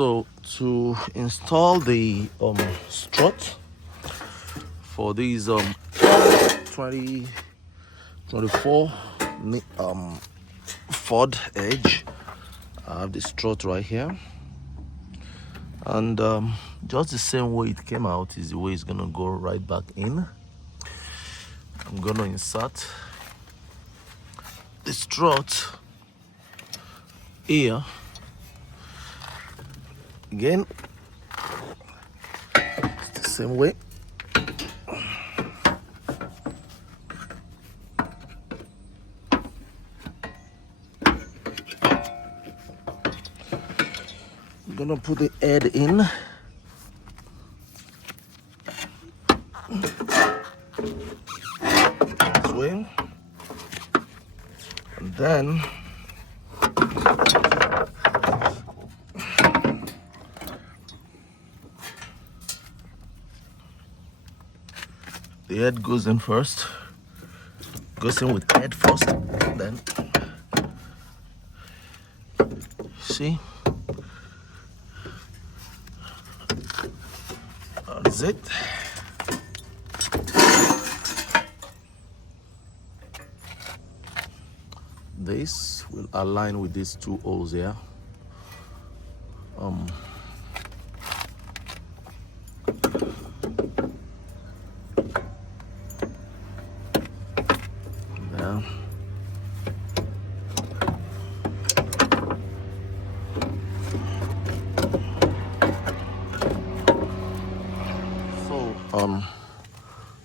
So to install the strut for these 2024 Ford Edge, I have the strut right here, and just the same way it came out is the way it's gonna go right back in. I'm gonna insert the strut here again. It's the same way. I'm gonna put the head in. This way. And then the head goes in first. Goes in with head first, then see, that's it. This will align with these two holes here. There. So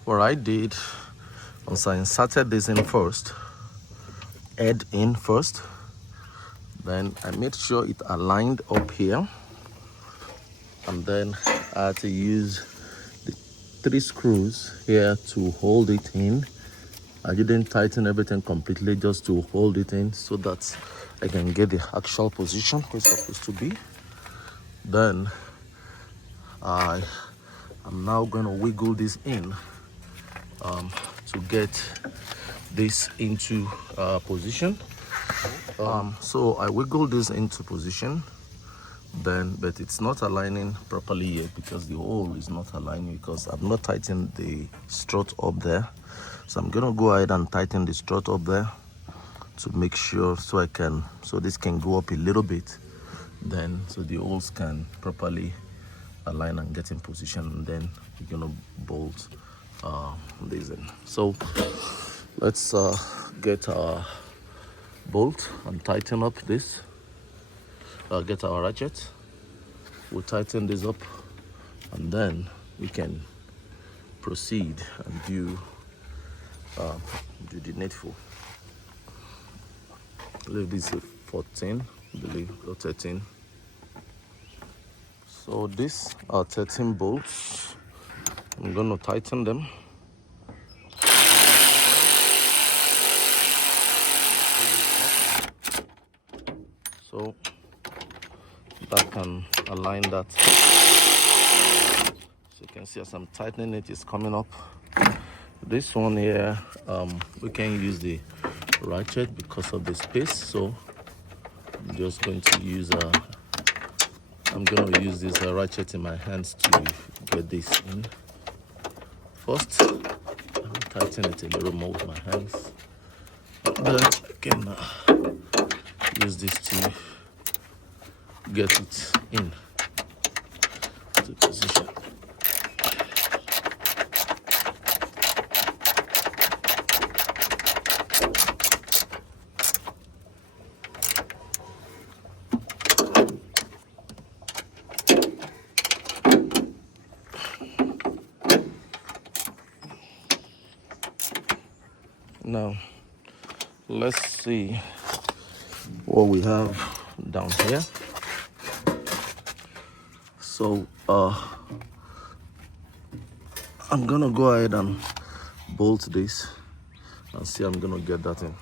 what I did was I inserted this in first, head in first, then I made sure it aligned up here, and then I had to use the 3 screws here to hold it in. I didn't tighten everything completely, just to hold it in so that I can get the actual position where it's supposed to be. Then I am now going to wiggle this in to get this into position. So I wiggle this into position, then, but it's not aligning properly yet because the hole is not aligning because I've not tightened the strut up there. So I'm gonna go ahead and tighten the strut up there to make sure so this can go up a little bit, then so the holes can properly align and get in position, and then we're gonna bolt this in. So let's get our bolt and tighten up this. Get our ratchet. We'll tighten this up, and then we can proceed and do the needful. I believe this is 14, I believe, or 13. So these are 13 bolts. I'm going to tighten them. So that can align that. So you can see as I'm tightening it, it's coming up. This one here, we can use the ratchet because of the space. So I'm just going to use this ratchet in my hands to get this in. First, I'll tighten it a little more with my hands. Then I can use this to get it in to position. Now let's see what we have down here. So I'm gonna go ahead and bolt this and see I'm gonna get that in.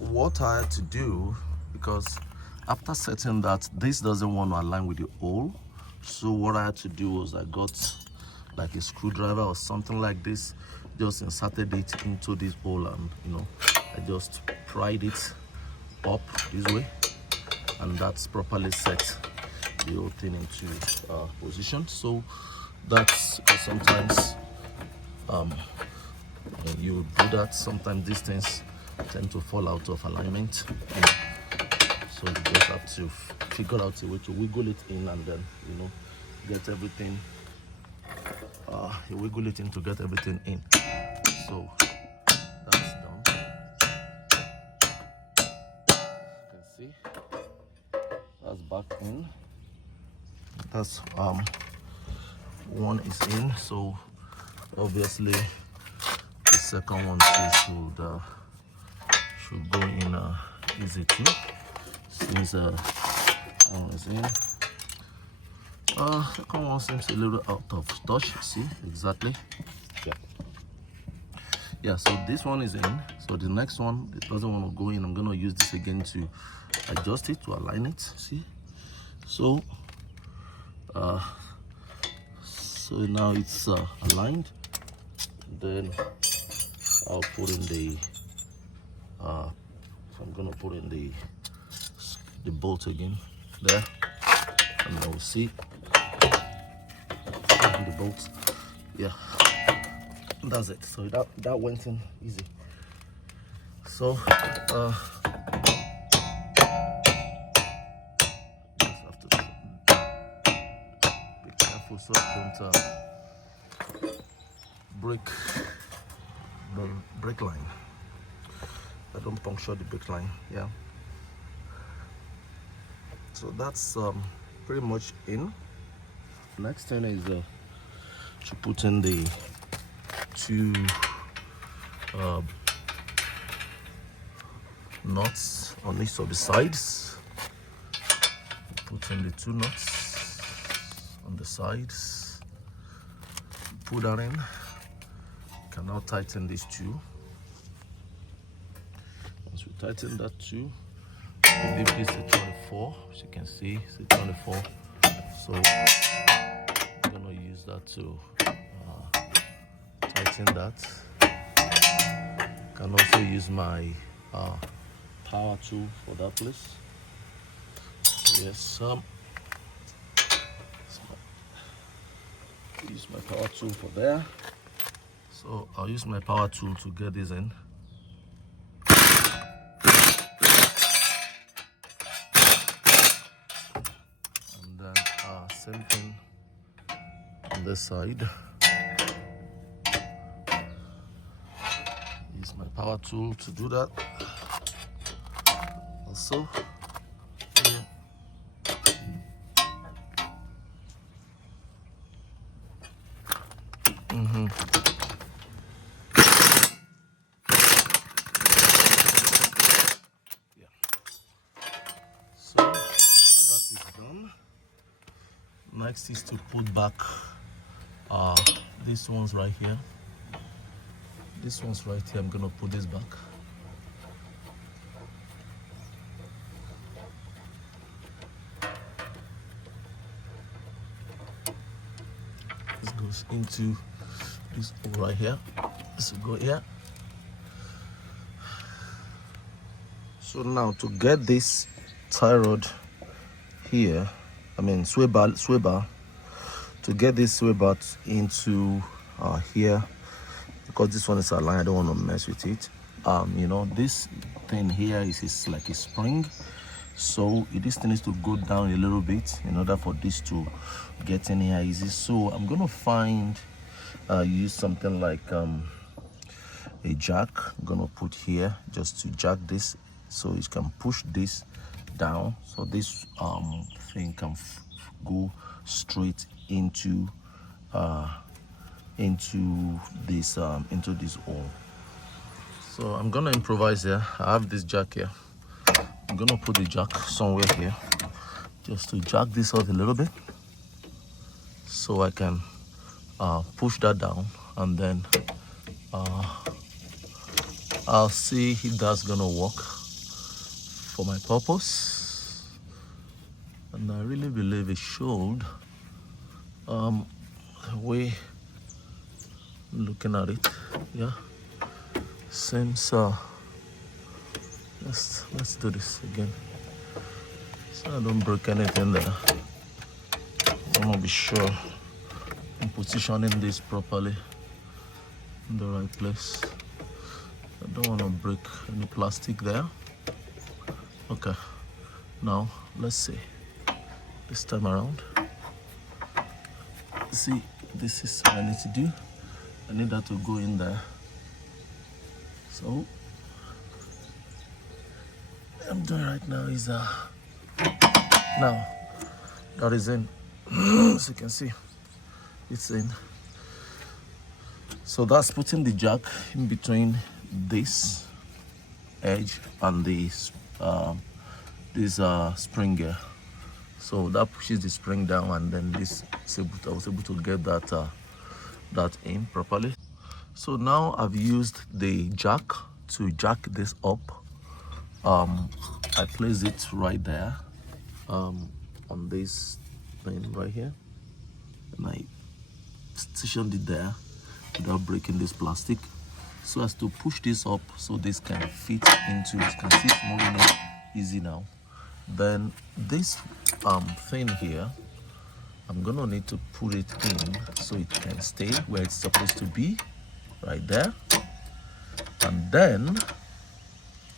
What I had to do, because after setting that this doesn't want to align with the hole, so what I had to do was I got like a screwdriver or something like this, just inserted it into this hole, and I just pried it up this way, and that's properly set the whole thing into position. So that's sometimes when you do that, sometimes these things tend to fall out of alignment. So you just have to figure out a way to wiggle it in, and then get everything. You wiggle it in to get everything in. So that's done. You can see that's back in. That's one is in. So obviously the second one should go in easy too, since one is in. Second one seems a little out of touch. See, exactly. Yeah, so this one is in. So the next one, it doesn't want to go in. I'm gonna use this again to adjust it, to align it. See, so now it's aligned. Then I'll put in the so I'm gonna put in the bolt again there, and we'll see the bolts. Yeah, that's it. So that went in easy. So just have to be careful so I don't break the brake line. I don't puncture the brake line. Yeah, so that's pretty much in. Next thing is to put in the two nuts on each of the sides. Put in the two nuts on the sides. Put that in. Can now tighten these two. Once we tighten that too, we leave this at 24. As you can see, it's at 24. So I'm gonna use that to tighten that. Can also use my power tool for that place. Yes, use my power tool for there. So I'll use my power tool to get this in. And then same thing on this side. Use my power tool to do that. Also, yeah. So that is done. Next is to put back these ones right here. This one's right here. I'm gonna put this back. This goes into this hole right here. This will go here. So now to get this tie rod here, sway bar, to get this sway bar into here, because this one is aligned, I don't want to mess with it. This thing here is like a spring, so this thing needs to go down a little bit in order for this to get in here easy. So I'm gonna use something like a jack. I'm gonna put here just to jack this, so it can push this down, so this thing can go straight into this hole. So I'm gonna improvise here. I have this jack here. I'm gonna put the jack somewhere here just to jack this out a little bit, so I can push that down, and then I'll see if that's gonna work for my purpose, and I really believe it should. The way looking at it, yeah, seems let's do this again so I don't break anything there. I want to be sure I'm positioning this properly in the right place. I don't want to break any plastic there. Okay, now let's see. This time around, see, this is what I need to do. I need that to go in there. So what I'm doing right now is now that is in. As you can see, it's in. So that's putting the jack in between this edge and this spring gear. So that pushes the spring down, and then this I was able to get that in properly. So now I've used the jack to jack this up. I place it right there on this thing right here, and I stationed it there without breaking this plastic, so as to push this up so this can fit into it. Can see it's moving it easy now. Then this thing here, I'm gonna need to put it in so it can stay where it's supposed to be, right there. And then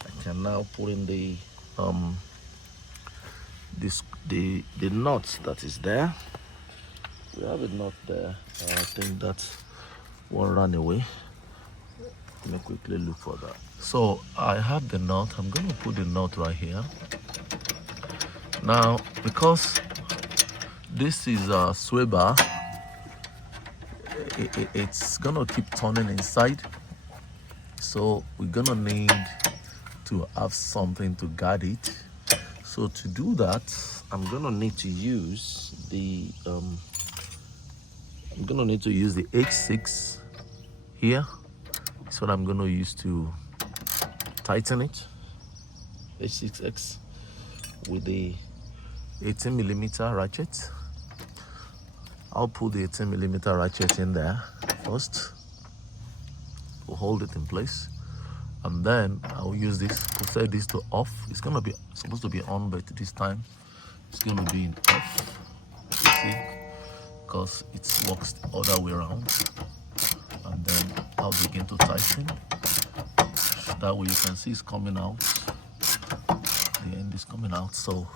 I can now put in the the nut that is there. We have a nut there. I think that won't run away. Let me quickly look for that. So I have the nut. I'm going to put the nut right here. Now, because this is a sway bar, it's gonna keep turning inside. So we're gonna need to have something to guard it. So to do that, I'm gonna need to use the H6 here. It's what I'm gonna use to tighten it. H6X with the 18mm ratchet. I'll put the 18mm ratchet in there first to hold it in place, and then I'll use this to set this to off. It's gonna be supposed to be on, but this time it's gonna be in off. You see, because it works the other way around. And then I'll begin to tighten. That way you can see it's coming out. The end is coming out. So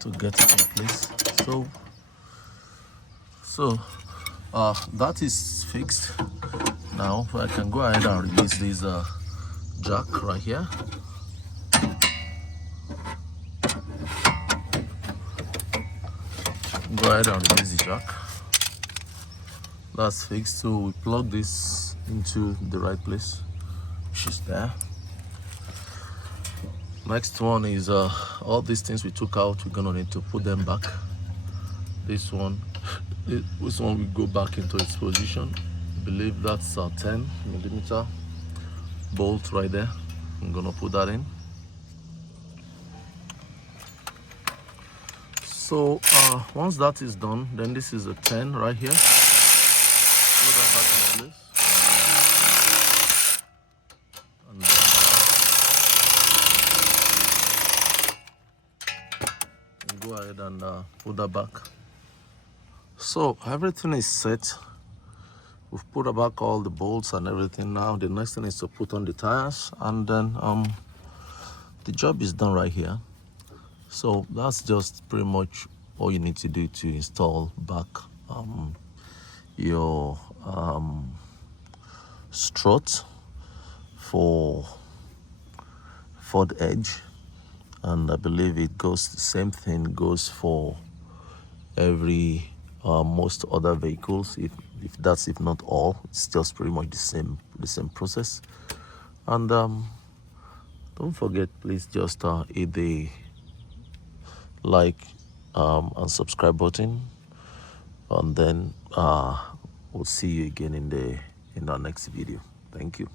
to get it in place. So that is fixed. Now I can go ahead and release this jack right here. Go ahead and release the jack. That's fixed. So we plug this into the right place, which is there. Next one is all these things we took out. We're gonna need to put them back. This one will go back into its position. I believe that's a 10mm bolt right there. I'm gonna put that in. So once that is done, then this is a 10 right here. Put that back in place. And then go ahead and put that back. So everything is set. We've put back all the bolts and everything. Now the next thing is to put on the tires, and then the job is done right here. So that's just pretty much all you need to do to install back your strut for the edge. And I believe it goes, the same thing goes for every most other vehicles. If not all, it's just pretty much the same process. And don't forget, please just hit the like and subscribe button, and then we'll see you again in our next video. Thank you.